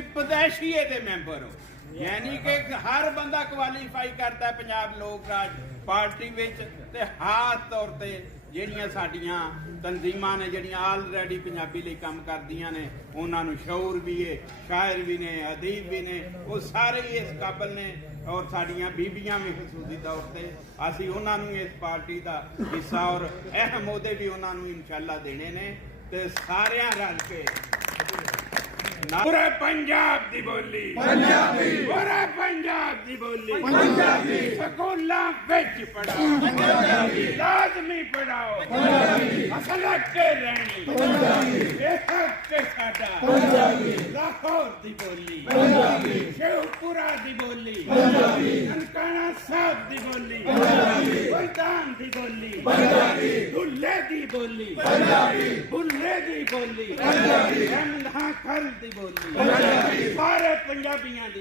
पदैशिए दे member हो, यानी कि हर बंदा क्वालीफाई करता है पंजाब लोक राज पार्टी विच ते खास तौर ते ਜਿਹੜੀਆਂ ਸਾਡੀਆਂ ਤਨਜ਼ੀਮਾਂ ਨੇ ਜਿਹੜੀਆਂ ਆਲਰੈਡੀ ਪੰਜਾਬੀ ਲਈ ਕੰਮ ਕਰਦੀਆਂ ਨੇ ਉਹਨਾਂ ਨੂੰ ਸ਼ੌਰ ਵੀ ਹੈ, ਸ਼ਾਇਰ ਵੀ ਨੇ, ਅਦੀਬ ਵੀ ਨੇ, ਉਹ ਸਾਰੇ ਹੀ ਇਸ ਕਾਬਲ ਨੇ ਔਰ ਸਾਡੀਆਂ ਬੀਬੀਆਂ ਵੀ ਖਸੂਸੀ ਤੌਰ ਤੇ ਅਸੀਂ ਉਹਨਾਂ ਨੂੰ ਇਸ ਪਾਰਟੀ ਦਾ ਹਿੱਸਾ ਔਰ ਅਹਿਮ ਅਹੁਦੇ ਵੀ ਉਹਨਾਂ ਨੂੰ ਇਨਸ਼ਾਅੱਲਾ ਦੇਣੇ ਨੇ ਤੇ ਸਾਰਿਆਂ ਰਲ ਕੇ पूरे पंजाब दी बोली पंजाबी, पूरे पंजाब दी बोली पंजाबी, स्कूलां विच पढ़ाओ पंजाबी, लाजमी पढ़ाओ पंजाबी, असल के रहनी पंजाबी, एक के साडा पंजाबी, लाहौर दी बोली पंजाबी, शेखुपुरा दी बोली पंजाबी, ननकाना साहब दी बोली पंजाबी, मुल्तान दी बोली पंजाबी, दुल्ले दी बोली पंजाबी, बुल्ले दी बोली पंजाबी, खल दी बोली सारे पंजाबियां दी